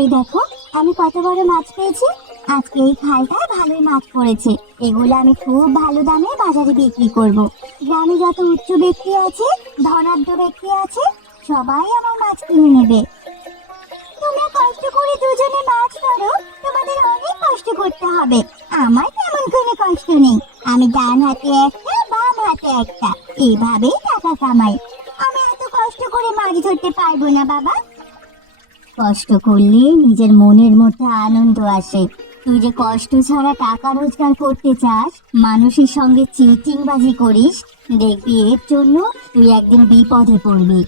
এই দেখো, আমি কত বড় মাছ পেয়েছি। আজকে এই খালটায় ভালোই মাছ পড়েছে। এগুলো আমি খুব ভালো দামে বাজারে বিক্রি করব। গ্রামে যত উচ্চ ব্যক্তি আছে, ধনাঢ্য ব্যক্তি আছে, সবাই আমার মাছ কিনে নেবে। তোমরা কষ্ট করে দুজনে মাছ ধরো, তোমাদের অনেক কষ্ট করতে হবে। আমার তেমন কোনো কষ্ট নেই। আমি ডান হাতে একটা, বাম হাতে একটা, এভাবেই টাকা কামাই। আমি এত কষ্ট করে মাছ ধরতে পারবো না বাবা। কষ্ট করলে নিজের মনের মধ্যে আনন্দ আসে। তুই যে কষ্ট ছাড়া টাকা রোজগার করতে চাস, মানুষের সঙ্গে চিটিংবাজি করিস, দেখবি এর জন্য তুই একদিন বিপদে পড়বি।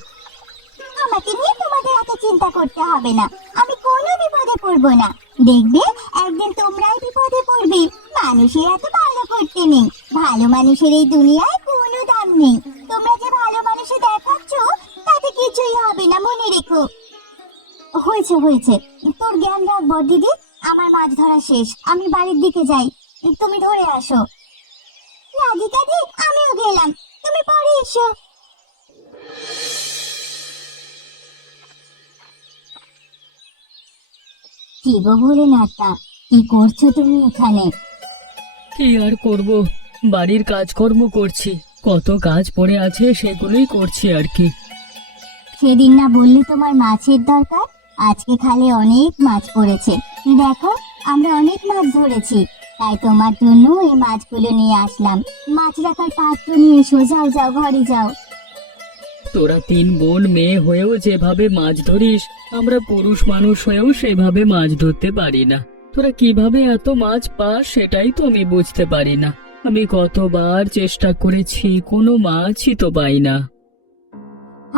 আমাকে নিয়ে তোমাদের এত চিন্তা করতে হবে না। আমি কোনো বিপদে পড়বো না। দেখবে একদিন তোমরাই বিপদে পড়বে। মানুষের এত ভালো করতে নেই। ভালো মানুষের এই দুনিয়ায় কোনো দাম নেই। তোমরা যে ভালো মানুষে দেখাচ্ছ, তাতে কিছুই হবে না, মনে রেখো। হয়েছে হয়েছে, তোর জ্ঞান রাখ দিদি। আমার মাছ ধরা শেষ, আমি বাড়ির দিকে যাই। তুমি ধরে আসো। রাধিকা দি, আমিও গেলাম, তুমি পরে এসো। কি গো ভোলেনাথা, কি করছো তুমি এখানে? কি আর করব, বাড়ির কাজকর্ম করছি। কত কাজ পড়ে আছে সেগুলোই করছি আর কি। সেদিন না বললে তোমার মাছের দরকার? আজকে খালে অনেক মাছ পড়েছে। দেখো, আমরা অনেক মাছ ধরেছি। তাই তোমার জন্য এই মাছগুলো নিয়ে আসলাম। মাছ রাখার পাত্র নিয়ে এসো। যাও যাও, ঘরে যাও। তোরা তিন বোন মেয়ে হয়েও যেভাবে মাছ ধরিস, আমরা পুরুষ মানুষ হয়েও সেভাবে মাছ ধরতে পারি না। তোরা কিভাবে এত মাছ পাস সেটাই তো আমি বুঝতে পারি না। আমি কতবার চেষ্টা করেছি, কোনো মাছই তো পাই না।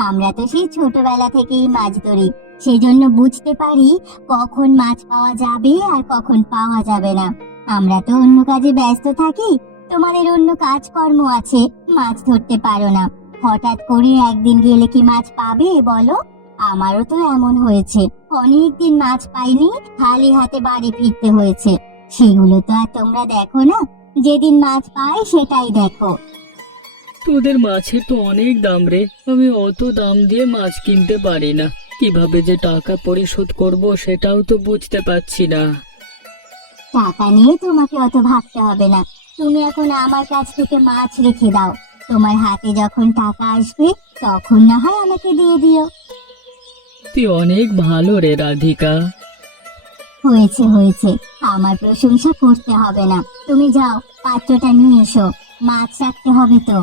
আমরা তো সেই ছোটবেলা থেকেই মাছ ধরি, সেজন্য বুঝতে পারি কখন মাছ পাওয়া যাবে আর কখন পাওয়া যাবে না। আমরা তো অন্য কাজে ব্যস্ত থাকি, তোমাদের অন্য কাজকর্ম আছে, মাছ ধরতে পারো না। হঠাৎ করে একদিন গেলে কি মাছ পাবে বলো? আমারও তো এমন হয়েছে, অনেকদিন মাছ পাইনি, খালি হাতে বাড়ি ফিরতে হয়েছে। সেগুলো তো আর তোমরা দেখো না। যেদিন মাছ পাই সেটাই দেখো। তোদের মাছের তো অনেক দাম রে, আমি অত দাম দিয়ে মাছ কিনতে পারি না। কিভাবে যে টাকা পরিশোধ করব সেটাও তো বুঝতে পারছি না। টাকা নিয়ে তোমাকে অত ভাবতে হবে না। তুমি এখন আমার কাছ থেকে মাছ রেখে দাও। তোমার হাতে যখন টাকা আসবে, তখন না হয় আমাকে দিয়ে দিও। তুই অনেক ভালো রে রাধিকা। হয়েছে হয়েছে, আমার প্রশংসা করতে হবে না। তুমি যাও, পাত্রটা নিয়ে এসো। মাছ রাখতে হবে তো।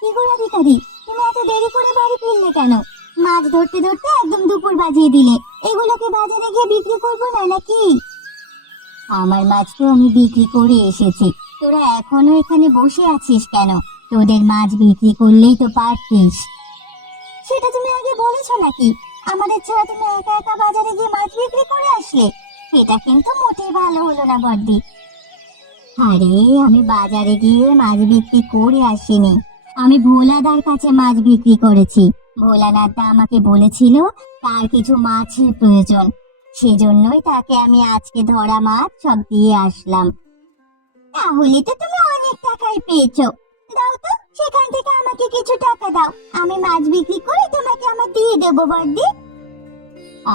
কি গো রাধিকাদি, তুমি এত দেরি করে বাড়ি ফিরলে কেন? মাছ ধরতে ধরতে একদম দুপুর বাজিয়ে দিলে। এগুলোকে বাজারে গিয়ে বিক্রি করবো না নাকি? আমার মাছ তো আমি বিক্রি করে এসেছি। তোরা এখনো এখানে বসে আছিস কেন? তোদের মাছ বিক্রি করলেই তো পারতিস। সেটা তুমি আগে বলেছো নাকি? আমাদের ছাড়া তুমি একা একা বাজারে গিয়ে মাছ বিক্রি করে আসলে। এটা কিন্তু মোটেই ভালো হলো না বড়দি। আরে, আমি বাজারে গিয়ে মাছ বিক্রি করে আসিনি। আমি ভোলাদার কাছে মাছ বিক্রি করেছি। ভোলানাথদা আমাকে বলেছিল তার কিছু মাছের প্রয়োজন, সেজন্যই তাকে আমি আজকে ধরা মাছ সব দিয়ে আসলাম। তাহলে তো তুমি অনেক টাকাই পেয়েছো। দাও তো, সেখান থেকে আমাকে কিছু টাকা দাও। আমি মাছ বিক্রি করে তোমাকে আমার দিয়ে দেবো বড়দি।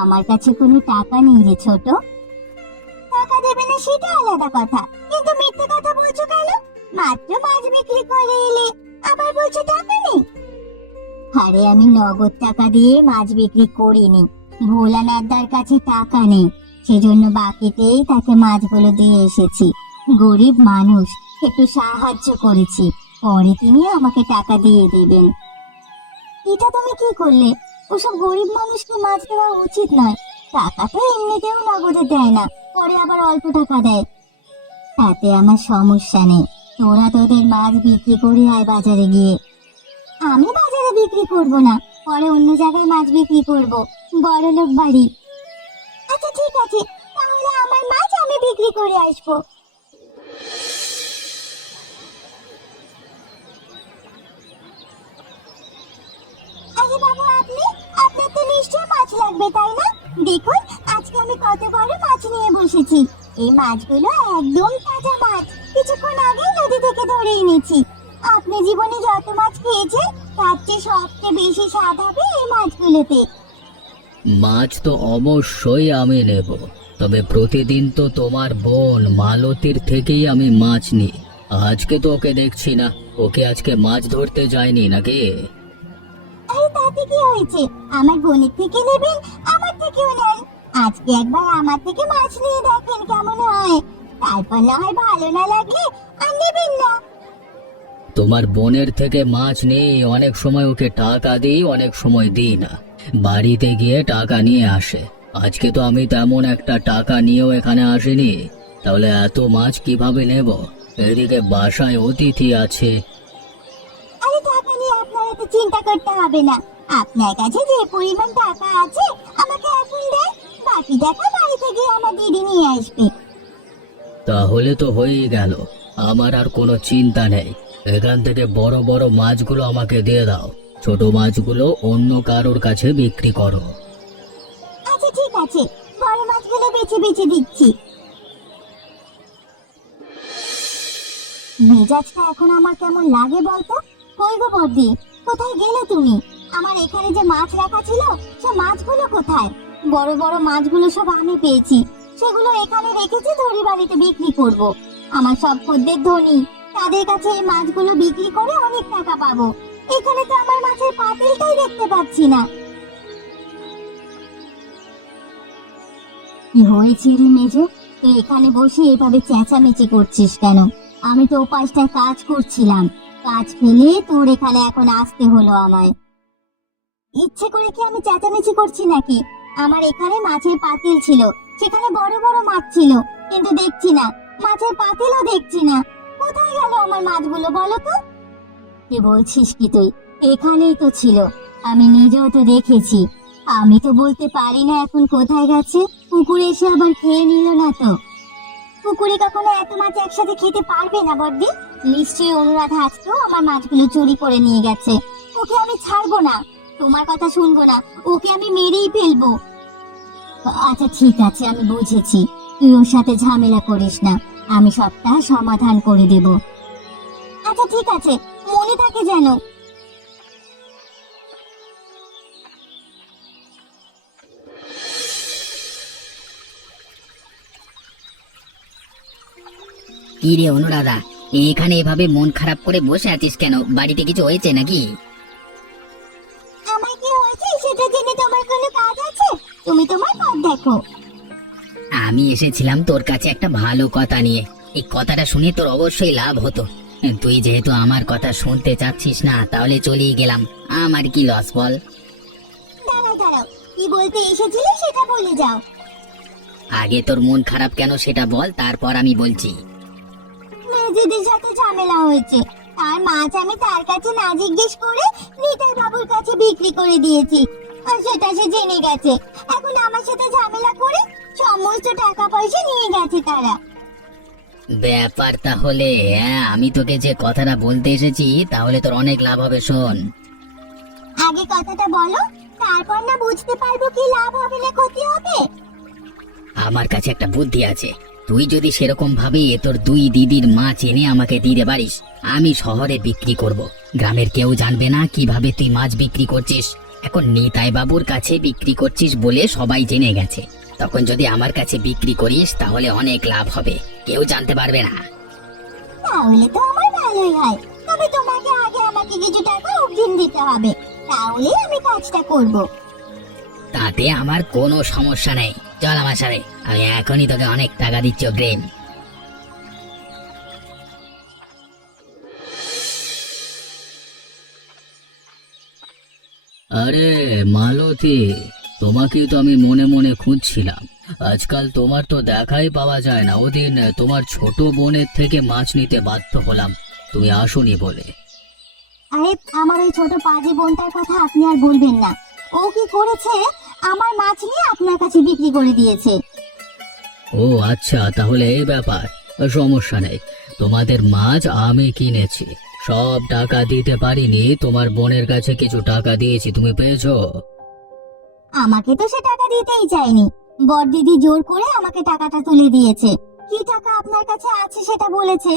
আমার কাছে কোনো টাকা নেই রে ছোট। টাকা দেবে না সেটা আলাদা কথা, কিন্তু মিথ্যে কথা বলছো কেন? মাত্র মাছ বিক্রি করে এলে, আবার বলছো টাকা নেই। আরে, আমি নগদ টাকা দিয়ে মাছ বিক্রি করিনি। ভোলানাথদার কাছে টাকা নেই, সেজন্য বাকিতেই তাকে মাছগুলো দিয়ে এসেছি। গরিব মানুষ, একটু সাহায্য করেছি, পরে তিনি আমাকে টাকা দিয়ে দেবেন। এটা তুমি কি করলে? ওসব গরিব মানুষকে মাছ দেওয়া উচিত নয়। টাকা তো এমনিতেও নগদে দেয় না, পরে আবার অল্প টাকা দেয়। তাতে আমার সমস্যা নেই। তোরা তোদের মাছ বিক্রি করে আয় বাজারে গিয়ে। আমি বাজারে বিক্রি করব না, পরে অন্য জায়গায় মাছ বিক্রি করব, বড়লোক বাড়ি। আচ্ছা ঠিক আছে, তাহলে আমার মাছ আমি বিক্রি করে আসবো। আরে বাবু, আপনার তো নিশ্চয়ই মাছ লাগবে তাই না? দেখুন, আজকে আমি কত বড় মাছ নিয়ে বসেছি। এই মাছগুলো একদম তাজা মাছ, কিছুক্ষণ আগেই নদী থেকে ধরে এনেছি। আপনি আপনি জীবনে যত মাছ খেয়েছেন তার চেয়ে সবচেয়ে বেশি স্বাদ হবে এই মাছগুলোতে। মাছ তো অবশ্যই আমি নেব, তবে প্রতিদিন তো তোমার বোন মালতীর থেকেই আমি মাছ নিই। আজকে তো ওকে দেখছি না, ওকে আজকে মাছ ধরতে যায়নি নাকি? আরে তাতে কি হয়েছে, আমার বোনের থেকে নেবেন, আমার থেকেও নেন। আজকে একবার আমার থেকে মাছ নিয়ে দেখেন কেমন হয়, তারপর না হয় ভালো না লাগলে আর নেবেন না। তোমার বোনের থেকে মাছ নেই, অনেক সময় ওকে টাকা দিই, অনেক সময় দিই না। বাড়িতে গিয়ে টাকা নিয়ে আসে। আজকে তো আমি তেমন একটা টাকা নিয়েও এখানে আসিনি, তাহলে এত মাছ কিভাবে নেব? এদিকে বাসায় অতিথি আছে। আরে টাকা নিয়ে আপনার এত চিন্তা করতে হবে না। আপনার কাছে যে পরিমাণ টাকা আছে আমাকে এখন দেন, বাকি টাকা বাড়িতে গিয়ে আমার দিদি নিয়ে আসবে। তাহলে তো হয়েই গেল, আমার আর কোনো চিন্তা নেই। এখান থেকে বড় বড় মাছগুলো আমাকে দিয়ে দাও, ছোট মাছগুলো অন্য কারোর কাছে বিক্রি করো। আচ্ছা ঠিক আছে, বড় মাছগুলো বেছে বেছে দিচ্ছি। মেজাজটা এখন আমার কেমন লাগে বলতো? কই গো বর্দি, কোথায় গেলে তুমি? আমার এখানে যে মাছ রাখা ছিল সে মাছগুলো কোথায়? বড় বড় মাছগুলো সব আমি পেয়েছি, সেগুলো এখানে রেখেছি ধরি বাড়িতে বিক্রি করব। আমার সব খদ্দের ধনী, তাদের কাছে এই মাছগুলো বিক্রি করে অনেক টাকা পাবো। এখানে তো আমার মাছের পাতিলটাই দেখতে পাচ্ছি না। কি হয়েছে রে মেজো, তুই এখানে বসে এভাবে চেঁচামেচি করছিস কেন? আমি তো ওপাশটায় কাজ করছিলাম, কাজ ফেলে তোর এখানে এখন আসতে হলো আমায়। ইচ্ছে করে কি আমি চেঁচামেচি করছি নাকি? আমার এখানে মাছের পাতিল ছিল, সেখানে বড় বড় মাছ ছিল, কিন্তু দেখছি না, মাছের পাতিলও দেখছি না। কোথায় গেল আমার মাছগুলো বলো তো? কি বলছিস কি তুই? এখানেই তো ছিল, আমি নিজেও তো দেখেছি। আমি তো বলতে পারি না এখন কোথায় গেছে। পুকুরে এসে আবার খেয়ে নিল না তো? পুকুরে কখনো এত মাছ একসাথে খেতে পারবে না বড়দি। নিশ্চয়ই অনুরাধা আজকেও আমার মাছগুলো চুরি করে নিয়ে গেছে। ওকে আমি ছাড়বো না, তোমার কথা শুনবো না, ওকে আমি মেরেই ফেলবো। আচ্ছা ঠিক আছে, আমি বুঝেছি, তুই ওর সাথে ঝামেলা করিস না, আমি সবটা সমাধান করে দেব। আচ্ছা ঠিক আছে, মনে থাকে যেন। কি রে অনুরাধা, এখানে এভাবে মন খারাপ করে বসে আছিস কেন? বাড়িতে কিছু হয়েছে নাকি? আমার কি হয়েছে সেটা জেনে তোমার কোনো কাজ আছে? তুমি তোমার পথ দেখো। আমি এসেছিলাম তোর কাছে একটা ভালো কথা নিয়ে। এই কথাটা শুনে তোর অবশ্যই লাভ হতো। তুই যেহেতু আমার কথা শুনতে চাচ্ছিস না, তাহলে চলেই গেলাম, আমার কি লস বল? দাঁড়াও দাঁড়াও, কি বলতে এসেছিলে সেটা বলে যাও। আগে তোর মন খারাপ কেন সেটা বল, তারপর আমি বলছি। মেজেদের সাথে ঝামেলা হয়েছে, তার মাছ আমি তার কাছে না জিজ্ঞেস করে নিতাই বাবুর কাছে বিক্রি করে দিয়েছি, আর সেটা সে জেনে গেছে। এখন আমার সাথে ঝামেলা করে সমস্ত টাকা পয়সা নিয়ে গেছে তারা। ব্যাপার তাহলে, হ্যাঁ, আমি তোকে যে কথাটা বলতে এসেছি তাহলে তোর অনেক লাভ হবে, শোন। আগে কথাটা বলো, তারপর না বুঝতে পারবো কি লাভ হবে না ক্ষতি হবে। আমার কাছে একটা বুদ্ধি আছে। তুই যদি সেরকম ভাবে তোর দুই দিদির মাছ এনে আমাকে দিতে পারিস, আমি শহরে বিক্রি করব। গ্রামের কেউ জানবে না কিভাবে তুই মাছ বিক্রি করছিস। এখন নিতাই বাবুর কাছে বিক্রি করছিস বলে সবাই জেনে গেছে। তখন যদি আমার কাছে বিক্রি করিস তাহলে অনেক লাভ হবে, কেউ জানতে পারবে না। তাহলে তো আমার ভালোই হয়, তবে তোমাকে আগে আমাকে কিছু টাকা অগ্রিম দিতে হবে, তাহলে আমি কাজটা করব। তাতে আমার কোনো সমস্যা নেই, চল আমার সাথে, আমি এখনই তোকে অনেক টাকা দিচ্ছি অগ্রিম। আরে মালতী, তোমাকেই তো আমি মনে মনে খুঁজছিলাম। আজকাল তোমার তো দেখাই পাওয়া যায় না। ওদিন তোমার ছোট বোনের থেকে মাছ নিতে বাধ্য হলাম, তুমি আসোনি বলে। আরে আমার ওই ছোট পাজি বোনটার কথা আপনি আর বলবেন না। ও কি করেছে, আমার মাছ নিয়ে আপনার কাছে বিক্রি করে দিয়েছে। ও আচ্ছা, তাহলে এই ব্যাপার। সমস্যা নেই, তোমাদের মাছ আমি কিনেছি, সব টাকা দিতে পারিনি, তোমার বোনের কাছে কিছু টাকা দিয়েছি, তুমি পেয়েছো? আমাকে তো সে টাকা দিতেই চায়নি, বড়দিদি জোর করে আমাকে টাকাটা তুলে দিয়েছে। কি টাকা আপনার কাছে আছে সেটা বলেছে।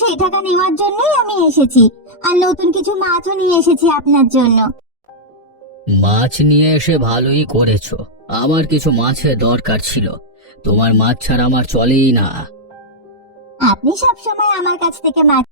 সেই টাকা নেওয়ার জন্যই আমি এসেছি, আর নতুন কিছু মাছও নিয়ে এসেছি আপনার জন্য। মাছ নিয়ে এসে ভালোই করেছো। আমার কিছু মাছের দরকার ছিল, তোমার মাছ ছাড়া আমার চলেই না। আপনি সব সময় আমার কাছ থেকে মাছ